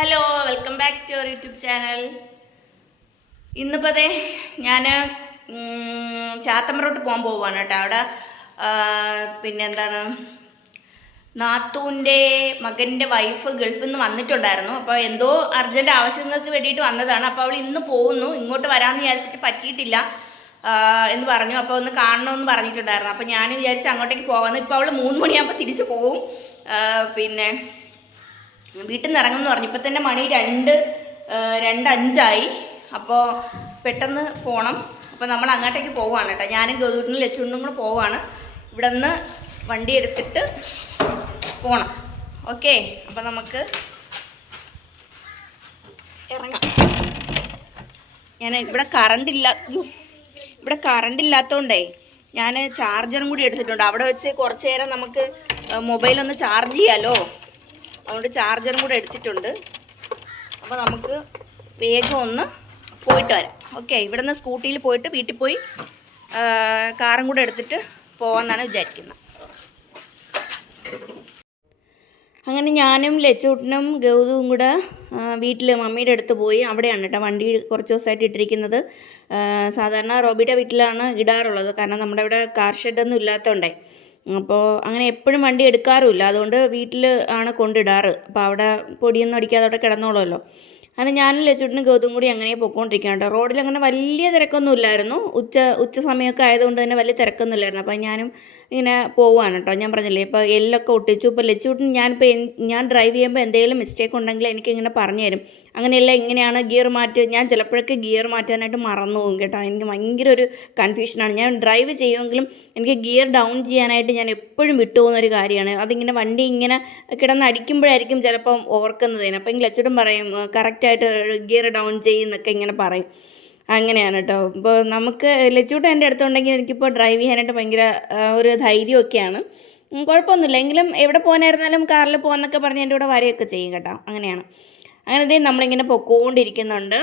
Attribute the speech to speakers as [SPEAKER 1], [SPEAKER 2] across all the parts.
[SPEAKER 1] Hello welcome back to our YouTube channel ഇന്നിപ്പോൾ അതെ ഞാൻ ചാത്തമ്പറോട്ട് പോകാൻ പോവാണ് കേട്ടോ. അവിടെ പിന്നെന്താണ്? നാത്തൂന്റെ മകന്റെ വൈഫ് ഗൾഫിൽ നിന്ന് വന്നിട്ടുണ്ടായിരുന്നു. അപ്പോൾ എന്തോ അർജന്റ് ആവശ്യങ്ങൾക്ക് വേണ്ടിയിട്ട് വന്നതാണ്. അപ്പോൾ അവൾ ഇന്ന് പോകുന്നു. ഇങ്ങോട്ട് വരാമെന്ന് വിചാരിച്ചിട്ട് പറ്റിയിട്ടില്ല എന്ന് പറഞ്ഞു. അപ്പോൾ ഒന്ന് കാണണമെന്ന് പറഞ്ഞിട്ടുണ്ടായിരുന്നു. അപ്പോൾ ഞാൻ വിചാരിച്ച് അങ്ങോട്ടേക്ക് പോകാമെന്ന് ഇപ്പോൾ അവൾ മൂന്ന് മണിയാകുമ്പോൾ തിരിച്ച് പോകും പിന്നെ വീട്ടിൽ നിന്ന് ഇറങ്ങുമെന്ന് പറഞ്ഞു. ഇപ്പം തന്നെ മണി രണ്ട് രണ്ടഞ്ചായി അപ്പോൾ പെട്ടെന്ന് പോകണം അപ്പോൾ നമ്മൾ അങ്ങോട്ടേക്ക് പോവുകയാണ് കേട്ടോ. ഞാനും ഗൗതൂട്ടിനും ലച്ചുണ്ടും കൂടെ പോവുകയാണ് ഇവിടെ നിന്ന് വണ്ടി എടുത്തിട്ട് പോകണം ഓക്കെ? അപ്പം നമുക്ക് ഇറങ്ങാം. ഞാൻ ഇവിടെ കറണ്ട് ഇല്ല ഇവിടെ കറണ്ട് ഇല്ലാത്തതുകൊണ്ടേ ഞാൻ ചാർജറും കൂടി എടുത്തിട്ടുണ്ട്. അവിടെ വെച്ച് കുറച്ച് നേരം നമുക്ക് മൊബൈലൊന്ന് ചാർജ് ചെയ്യാലോ? അതുകൊണ്ട് ചാർജറും കൂടെ എടുത്തിട്ടുണ്ട്. അപ്പോൾ നമുക്ക് വേഗം ഒന്ന് പോയിട്ട് വരാം. ഓക്കെ ഇവിടെ നിന്ന് സ്കൂട്ടിയിൽ പോയിട്ട് വീട്ടിൽ പോയി കാറും കൂടെ എടുത്തിട്ട് പോകാമെന്നാണ് വിചാരിക്കുന്നത് അങ്ങനെ ഞാനും ലച്ചൂട്ടനും ഗൗതവും കൂടെ വീട്ടിൽ മമ്മിയുടെ അടുത്ത് പോയി. അവിടെയാണ് കേട്ടോ വണ്ടി കുറച്ച് ദിവസമായിട്ട് ഇട്ടിരിക്കുന്നത്. സാധാരണ റോബിയുടെ വീട്ടിലാണ് ഇടാറുള്ളത്. കാരണം നമ്മുടെ ഇവിടെ കാർ ഷെഡൊന്നും ഇല്ലാത്തതുകൊണ്ടേ അപ്പോൾ അങ്ങനെ എപ്പോഴും വണ്ടി എടുക്കാറുമില്ല. അതുകൊണ്ട് വീട്ടിൽ ആണ് കൊണ്ടിടാറ്. അപ്പോൾ അവിടെ പൊടിയൊന്നും അടിക്കാതെ അവിടെ കിടന്നോളുമല്ലോ. അങ്ങനെ ഞാനും ലച്ചുട്ടിനും ഗൗതവും കൂടി അങ്ങനെ പോയിക്കൊണ്ടിരിക്കുകയാണ് കേട്ടോ. റോഡിൽ അങ്ങനെ വലിയ തിരക്കൊന്നും ഇല്ലായിരുന്നു. ഉച്ച ഉച്ച സമയമൊക്കെ ആയതുകൊണ്ട് തന്നെ വലിയ തിരക്കൊന്നും ഇല്ലായിരുന്നു. അപ്പോൾ ഞാനും ഇങ്ങനെ പോവാണ് കേട്ടോ. ഞാൻ പറഞ്ഞില്ലേ ഇപ്പോൾ എല്ലൊക്കെ ഒട്ടിച്ചു. ഇപ്പോൾ ലച്ചൂട്ടിന് ഞാനിപ്പോൾ ഞാൻ ഡ്രൈവ് ചെയ്യുമ്പോൾ എന്തെങ്കിലും മിസ്റ്റേക്ക് ഉണ്ടെങ്കിൽ എനിക്കിങ്ങനെ പറഞ്ഞു തരും. അങ്ങനെയല്ല ഇങ്ങനെയാണ് ഗിയർ മാറ്റ് ഞാൻ ചിലപ്പോഴൊക്കെ ഗിയർ മാറ്റാനായിട്ട് മറന്നു പോകും കേട്ടോ. എനിക്ക് ഭയങ്കര ഒരു കൺഫ്യൂഷനാണ് ഞാൻ ഡ്രൈവ് ചെയ്യുമെങ്കിലും എനിക്ക് ഗിയർ ഡൗൺ ചെയ്യാനായിട്ട് ഞാൻ എപ്പോഴും വിട്ടുപോകുന്ന ഒരു കാര്യമാണ്. അതിങ്ങനെ വണ്ടി ഇങ്ങനെ കിടന്ന് അടിക്കുമ്പോഴായിരിക്കും ചിലപ്പം ഓർക്കുന്നതിന് അപ്പം എങ്കിൽ പറയും പറയും കറക്റ്റായിട്ട് ഗിയർ ഡൗൺ ചെയ്യുന്നൊക്കെ ഇങ്ങനെ പറയും. അങ്ങനെയാണ് കേട്ടോ. ഇപ്പോൾ നമുക്ക് ലച്ചൂട്ടൻ എന്റെ അടുത്തുണ്ടെങ്കിൽ എനിക്കിപ്പോൾ ഡ്രൈവ് ചെയ്യാനായിട്ട് ഭയങ്കര ഒരു ധൈര്യമൊക്കെയാണ്. കുഴപ്പമൊന്നുമില്ല. എങ്കിലും എവിടെ പോകാനായിരുന്നാലും കാറിൽ പോകാമെന്നൊക്കെ പറഞ്ഞ് എന്റെ കൂടെ വരെയൊക്കെ ചെയ്യും കേട്ടോ. അങ്ങനെയാണ്. അങ്ങനെ നമ്മളിങ്ങനെ പൊക്കോണ്ടിരിക്കുന്നുണ്ട്.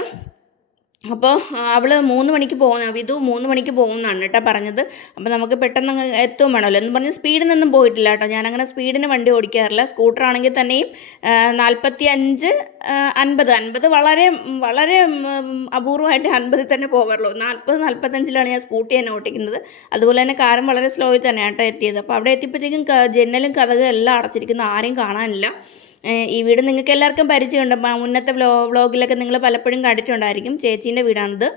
[SPEAKER 1] അപ്പോൾ അവൾ മൂന്ന് മണിക്ക് പോകുന്ന വിധു മൂന്ന് മണിക്ക് പോകുന്നതാണ് കേട്ടോ പറഞ്ഞത്. അപ്പോൾ നമുക്ക് പെട്ടെന്ന് അങ്ങ് എത്തും വേണമല്ലോ. എന്ന് പറഞ്ഞ് സ്പീഡിനൊന്നും പോയിട്ടില്ല കേട്ടോ. ഞാനങ്ങനെ സ്പീഡിന് വണ്ടി ഓടിക്കാറില്ല. സ്കൂട്ടർ ആണെങ്കിൽ തന്നെയും നാൽപ്പത്തി അഞ്ച് അൻപത്. അൻപത് വളരെ വളരെ അപൂർവമായിട്ട് അൻപതിൽ തന്നെ പോകാറുള്ളൂ. നാൽപ്പത് നാൽപ്പത്തഞ്ചിലാണ് ഞാൻ സ്കൂട്ടി തന്നെ ഓടിക്കുന്നത്. അതുപോലെ തന്നെ കാറും വളരെ സ്ലോയിൽ തന്നെയാണ് കേട്ടോ എത്തിയത്. അപ്പോൾ അവിടെ എത്തിയപ്പോഴത്തേക്കും ജനലും കഥകളും എല്ലാം അടച്ചിരിക്കുന്നു. ആരെയും കാണാനില്ല. ഈ വീട് നിങ്ങൾക്ക് എല്ലാവർക്കും പരിചയമുണ്ട്. മുന്നത്തെ വ്ലോ വ്ളോഗിലൊക്കെ നിങ്ങൾ പലപ്പോഴും കണ്ടിട്ടുണ്ടായിരിക്കും. ചേച്ചീന്റെ വീടാണിത്.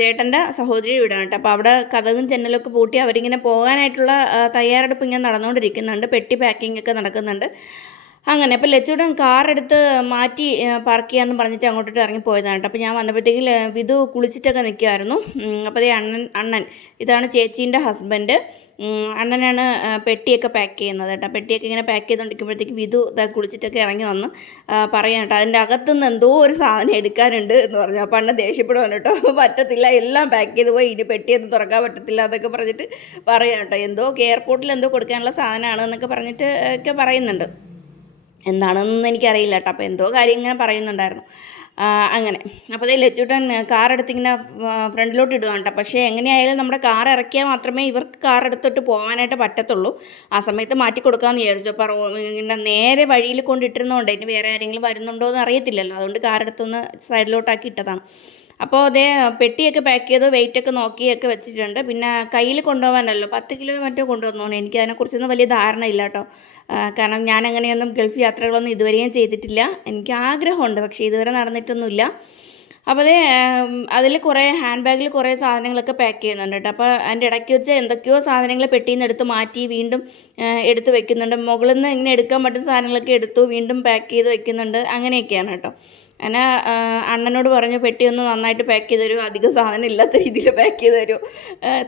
[SPEAKER 1] ചേട്ടന്റെ സഹോദരി വീടാണ് കേട്ടോ. അപ്പോൾ അവിടെ കഥകും ചെന്നലൊക്കെ പൂട്ടി അവരിങ്ങനെ പോകാനായിട്ടുള്ള തയ്യാറെടുപ്പ് ഇങ്ങനെ നടന്നുകൊണ്ടിരിക്കുന്നുണ്ട്. പെട്ടി പാക്കിംഗ് ഒക്കെ നടക്കുന്നുണ്ട്. അങ്ങനെ. അപ്പോൾ ലച്ചുടൻ കാർ എടുത്ത് മാറ്റി പാർക്ക് ചെയ്യാമെന്ന് പറഞ്ഞിട്ട് അങ്ങോട്ടിട്ട് ഇറങ്ങി പോയതാണ് കേട്ടോ. അപ്പോൾ ഞാൻ വന്നപ്പോഴത്തേക്കും വിധു കുളിച്ചിട്ടൊക്കെ നിൽക്കുമായിരുന്നു അപ്പോൾ ഈ അണ്ണൻ അണ്ണൻ. ഇതാണ് ചേച്ചീന്റെ ഹസ്ബൻഡ് അണ്ണനാണ് പെട്ടിയൊക്കെ പാക്ക് ചെയ്യുന്നത് കേട്ടോ. പെട്ടിയൊക്കെ ഇങ്ങനെ പാക്ക് ചെയ്തുകൊണ്ടിരിക്കുമ്പോഴത്തേക്ക് വിധു കുളിച്ചിട്ടൊക്കെ ഇറങ്ങി വന്ന് പറയാം കേട്ടോ. അതിന്റെ അകത്തുനിന്ന് എന്തോ ഒരു സാധനം എടുക്കാനുണ്ട് എന്ന് പറഞ്ഞു. അപ്പോൾ അണ്ണൻ ദേഷ്യപ്പെടുവാണ് കേട്ടോ. പറ്റത്തില്ല എല്ലാം പാക്ക് ചെയ്ത് പോയി. ഇനി പെട്ടിയൊന്നും തുറക്കാൻ പറ്റത്തില്ല എന്നൊക്കെ പറഞ്ഞിട്ട് പറയാം കേട്ടോ. എന്തോ എയർപോർട്ടിൽ എന്തോ കൊടുക്കാനുള്ള സാധനമാണ് എന്നൊക്കെ പറഞ്ഞിട്ട് ഒക്കെ പറയുന്നുണ്ട്. എന്താണെന്നൊന്നും എനിക്കറിയില്ല കേട്ടോ. അപ്പോൾ എന്തോ കാര്യം ഇങ്ങനെ പറയുന്നുണ്ടായിരുന്നു. അങ്ങനെ. അപ്പോൾ അതേ ലച്ചൂട്ടൻ കാർ എടുത്തിങ്ങനെ ഫ്രണ്ടിലോട്ട് ഇടുകയാണ് കേട്ടോ. പക്ഷേ എങ്ങനെയായാലും നമ്മുടെ കാർ ഇറക്കിയാൽ മാത്രമേ ഇവർക്ക് കാർ എടുത്തിട്ട് പോകാനായിട്ട് പറ്റത്തുള്ളൂ. ആ സമയത്ത് മാറ്റി കൊടുക്കാമെന്ന് വിചാരിച്ചു. അപ്പോൾ ഇങ്ങനെ നേരെ വഴിയിൽ കൊണ്ടിട്ടിരുന്നതുകൊണ്ട് ഇനി വേറെ ആരെങ്കിലും വരുന്നുണ്ടോ എന്ന് അറിയത്തില്ലല്ലോ. അതുകൊണ്ട് കാർ എടുത്തൊന്ന് സൈഡിലോട്ടാക്കി ഇട്ടതാണ്. അപ്പോൾ അതേ പെട്ടിയൊക്കെ പാക്ക് ചെയ്ത് വെയിറ്റ് ഒക്കെ നോക്കിയൊക്കെ വെച്ചിട്ടുണ്ട്. പിന്നെ കയ്യിൽ കൊണ്ടുപോകാനല്ലോ പത്ത് കിലോ മറ്റോ കൊണ്ടുവന്നോണം. എനിക്ക് അതിനെക്കുറിച്ചൊന്നും വലിയ ധാരണ ഇല്ല കേട്ടോ. കാരണം ഞാൻ അങ്ങനെയൊന്നും ഗൾഫ് യാത്രകളൊന്നും ഇതുവരെയും ചെയ്തിട്ടില്ല. എനിക്ക് ആഗ്രഹമുണ്ട് പക്ഷേ ഇതുവരെ നടന്നിട്ടൊന്നുമില്ല. അപ്പോൾ അതേ അതിൽ കുറേ ഹാൻഡ് ബാഗിൽ കുറേ സാധനങ്ങളൊക്കെ പാക്ക് ചെയ്യുന്നുണ്ട് കേട്ടോ. അപ്പോൾ അതിന്റെ ഇടയ്ക്ക് വെച്ച് എന്തൊക്കെയോ സാധനങ്ങൾ പെട്ടിയിൽ നിന്ന് എടുത്ത് മാറ്റി വീണ്ടും എടുത്ത് വെക്കുന്നുണ്ട്. മുകളിൽ നിന്ന് ഇങ്ങനെ എടുക്കാൻ പറ്റുന്ന സാധനങ്ങളൊക്കെ എടുത്തു വീണ്ടും പാക്ക് ചെയ്ത് വെക്കുന്നുണ്ട്. അങ്ങനെയൊക്കെയാണ് കേട്ടോ. അങ്ങനെ അണ്ണനോട് പറഞ്ഞു പെട്ടി ഒന്ന് നന്നായിട്ട് പാക്ക് ചെയ്ത് തരുമോ അധികം സാധനം ഇല്ലാത്ത രീതിയിൽ പാക്ക് ചെയ്ത് തരുമോ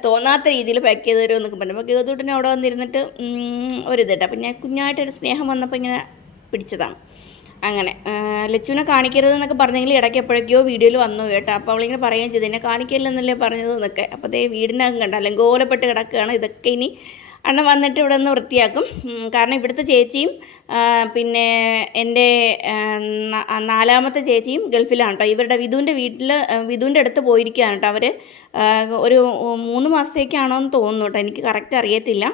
[SPEAKER 1] തോന്നാത്ത രീതിയിൽ പാക്ക് ചെയ്ത് തരുമോ എന്നൊക്കെ പറഞ്ഞു. അപ്പോൾ ഗതൂട്ടിനെ അവിടെ വന്നിരുന്നിട്ട് ഉം, ഒരിത് അപ്പം ഞാൻ കുഞ്ഞായിട്ടൊരു സ്നേഹം വന്നപ്പോൾ ഇങ്ങനെ പിടിച്ചതാണ്. അങ്ങനെ ലച്ചുവിനെ കാണിക്കരുത് എന്നൊക്കെ പറഞ്ഞെങ്കിൽ ഇടയ്ക്ക് എപ്പോഴൊക്കെയോ വീഡിയോയിൽ വന്നു കേട്ടോ. അപ്പോൾ അവളിങ്ങനെ പറയുകയും ചെയ്തു. എന്നെ കാണിക്കില്ലെന്നല്ലേ പറഞ്ഞത്? എന്നൊക്കെ. അപ്പോൾ അതേ വീടിനകം കണ്ട? അല്ലെങ്കിൽ ഗോലപ്പെട്ട് കിടക്കുകയാണ്. ഇതൊക്കെ ഇനി അണ്ണൻ വന്നിട്ട് ഇവിടെ നിന്ന് വൃത്തിയാക്കും. കാരണം ഇവിടുത്തെ ചേച്ചിയും പിന്നെ എന്റെ നാലാമത്തെ ചേച്ചിയും ഗൾഫിലാണ് കേട്ടോ ഇവരുടെ വിധുവിന്റെ വീട്ടിൽ വിധുവിന്റെ അടുത്ത് പോയിരിക്കുകയാണ് കേട്ടോ അവർ ഒരു മൂന്ന് മാസത്തേക്കാണോ എന്ന് തോന്നുന്നു കേട്ടോ എനിക്ക് കറക്റ്റ് അറിയത്തില്ല.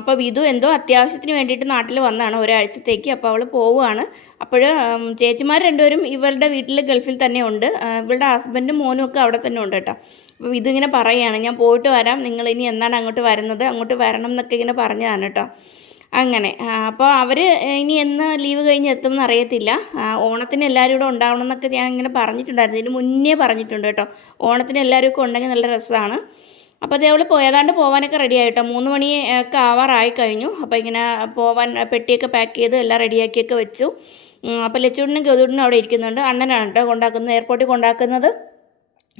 [SPEAKER 1] അപ്പോൾ വിധു എന്തോ അത്യാവശ്യത്തിന് വേണ്ടിയിട്ട് നാട്ടിൽ വന്നതാണ് ഒരാഴ്ചത്തേക്ക് അപ്പോൾ അവൾ പോവുകയാണ്. അപ്പോൾ ചേച്ചിമാർ രണ്ടുപേരും ഇവളുടെ വീട്ടിൽ ഗൾഫിൽ തന്നെ ഉണ്ട്. ഇവളുടെ ഹസ്ബൻഡും മോനും ഒക്കെ അവിടെ തന്നെ ഉണ്ട് കേട്ടോ. അപ്പോൾ വിധു ഇങ്ങനെ പറയുകയാണ് ഞാൻ പോയിട്ട് വരാം. നിങ്ങൾ ഇനി എന്നാണ് അങ്ങോട്ട് വരുന്നത്? അങ്ങോട്ട് വരണം എന്നൊക്കെ ഇങ്ങനെ പറഞ്ഞതാണ് കേട്ടോ. അങ്ങനെ അപ്പോൾ അവർ ഇനി എന്ന് ലീവ് കഴിഞ്ഞ് എത്തുമെന്ന് അറിയത്തില്ല. ഓണത്തിന് എല്ലാവരും കൂടെ ഉണ്ടാവണം എന്നൊക്കെ ഞാൻ ഇങ്ങനെ പറഞ്ഞിട്ടുണ്ടായിരുന്നു. ഇതിന് മുന്നേ പറഞ്ഞിട്ടുണ്ട് കേട്ടോ. ഓണത്തിന് എല്ലാവരും ഒക്കെ ഉണ്ടെങ്കിൽ നല്ല രസമാണ്. അപ്പോൾ അതേ അവൾ പോയതാണ്ട് പോകാനൊക്കെ റെഡി ആയിട്ടോ മൂന്ന് മണി ഒക്കെ ആവാറായി കഴിഞ്ഞു. അപ്പോൾ ഇങ്ങനെ പോവാൻ പെട്ടിയൊക്കെ പാക്ക് ചെയ്ത് എല്ലാം റെഡിയാക്കിയൊക്കെ വെച്ചു. അപ്പോൾ ലച്ചൂടിനും ഗൗതൂടിനും അവിടെ ഇരിക്കുന്നുണ്ട്. അണ്ണനാണ് കേട്ടോ കൊണ്ടാക്കുന്നത് എയർപോർട്ടിൽ കൊണ്ടാക്കുന്നത്.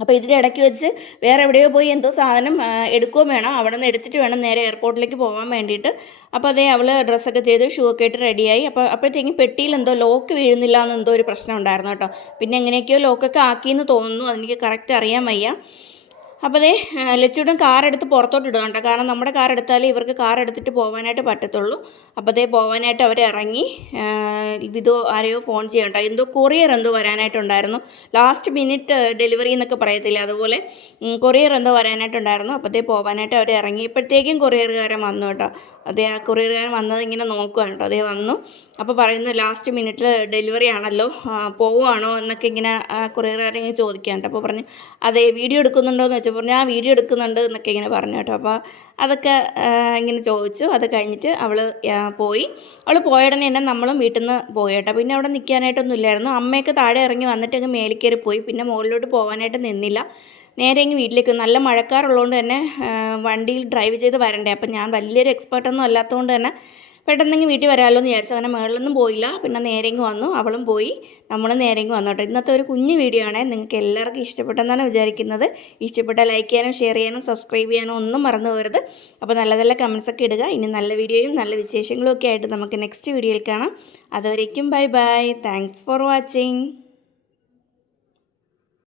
[SPEAKER 1] അപ്പോൾ ഇതിന്റെ ഇടയ്ക്ക് വെച്ച് വേറെ എവിടെയോ പോയി എന്തോ സാധനം എടുക്കുകയും വേണം. അവിടെ നിന്ന് എടുത്തിട്ട് വേണം നേരെ എയർപോർട്ടിലേക്ക് പോകാൻ വേണ്ടിയിട്ട്. അപ്പോൾ അതേ അവൾ ഡ്രസ്സൊക്കെ ചെയ്ത് ഷൂ ഒക്കെ ഇട്ട് റെഡിയായി അപ്പോൾ അപ്പോഴത്തേക്കും പെട്ടിയിൽ എന്തോ ലോക്ക് വീഴുന്നില്ല എന്നെന്തോ ഒരു പ്രശ്നം ഉണ്ടായിരുന്നു കേട്ടോ പിന്നെ എങ്ങനെയൊക്കെയോ ലോക്കൊക്കെ ആക്കിയെന്ന് തോന്നുന്നു. അതെനിക്ക് കറക്റ്റ് അറിയാൻ വയ്യ. അപ്പോൾ അതേ ലച്ചുടൻ കാർ എടുത്ത് പുറത്തോട്ട് ഇടുക കേട്ടോ. കാരണം നമ്മുടെ കാർ എടുത്താലേ ഇവർക്ക് കാർ എടുത്തിട്ട് പോകാനായിട്ട് പറ്റത്തുള്ളൂ. അപ്പോൾ അതേ പോകാനായിട്ട് അവർ ഇറങ്ങി. ഇതോ ആരെയോ ഫോൺ ചെയ്യണ്ട എന്തോ കൊറിയർ എന്തോ വരാനായിട്ടുണ്ടായിരുന്നു. ലാസ്റ്റ് മിനിറ്റ് ഡെലിവറി എന്നൊക്കെ പറയത്തില്ല അതുപോലെ. കൊറിയർ എന്തോ വരാനായിട്ടുണ്ടായിരുന്നു. അപ്പോൾ അതേ പോകാനായിട്ട് അവർ ഇറങ്ങിയപ്പോഴത്തേക്കും കൊറിയറുകാരൻ വന്നു കേട്ടോ. അതേ ആ കൊറിയറുകാരൻ വന്നത് ഇങ്ങനെ നോക്കുകയാണ് കേട്ടോ. അതേ വന്നു. അപ്പോൾ പറയുന്നു ലാസ്റ്റ് മിനിറ്റിൽ ഡെലിവറി ആണല്ലോ പോവുകയാണോ എന്നൊക്കെ ഇങ്ങനെ കൊറിയറുകാരൻ ഇങ്ങനെ ചോദിക്കാൻ കേട്ടോ. അപ്പോൾ പറഞ്ഞു അതെ വീഡിയോ എടുക്കുന്നുണ്ടോ എന്ന് വെച്ചപ്പോൾ പറഞ്ഞു ആ വീഡിയോ എടുക്കുന്നുണ്ട് എന്നൊക്കെ ഇങ്ങനെ പറഞ്ഞു കേട്ടോ. അപ്പോൾ അതൊക്കെ ഇങ്ങനെ ചോദിച്ചു. അത് കഴിഞ്ഞിട്ട് അവൾ പോയി. അവൾ പോയടനെ തന്നെ നമ്മളും വീട്ടിൽ നിന്ന് പോയി കേട്ടോ. പിന്നെ അവിടെ നിൽക്കാനായിട്ടൊന്നും ഇല്ലായിരുന്നു. അമ്മയൊക്കെ താഴെ ഇറങ്ങി വന്നിട്ട് അങ്ങ് മേലിക്കയറി പോയി. പിന്നെ മുകളിലോട്ട് പോകാനായിട്ട് നിന്നില്ല. നേരെ ഇങ്ങ് വീട്ടിലേക്ക്. നല്ല മഴക്കാറുള്ളതുകൊണ്ട് തന്നെ വണ്ടിയിൽ ഡ്രൈവ് ചെയ്ത് വരണ്ടേ. അപ്പം ഞാൻ വലിയൊരു എക്സ്പേർട്ടൊന്നും അല്ലാത്തതുകൊണ്ട് തന്നെ പെട്ടെന്നെങ്കിൽ വീട്ടിൽ വരാമല്ലോ എന്ന് വിചാരിച്ചു. അങ്ങനെ മുകളിലൊന്നും പോയില്ല. പിന്നെ നേരെ ഇങ്ങ് വന്നു. അവളും പോയി. നമ്മൾ നേരെ ഇങ്ങ് വന്നു കേട്ടോ. ഇന്നത്തെ ഒരു കുഞ്ഞു വീഡിയോ ആണ്. നിങ്ങൾക്ക് എല്ലാവർക്കും ഇഷ്ടപ്പെട്ടെന്നാണ് വിചാരിക്കുന്നത്. ഇഷ്ടപ്പെട്ട ലൈക്ക് ചെയ്യാനും ഷെയർ ചെയ്യാനും സബ്സ്ക്രൈബ് ചെയ്യാനും ഒന്നും മറന്നു പോകരുത്. അപ്പോൾ നല്ല നല്ല കമൻസൊക്കെ ഇടുക. ഇനി നല്ല വീഡിയോയും നല്ല വിശേഷങ്ങളും ഒക്കെ ആയിട്ട് നമുക്ക് നെക്സ്റ്റ് വീഡിയോയിൽ കാണാം. അതുവരേക്കും bye bye thanks for watching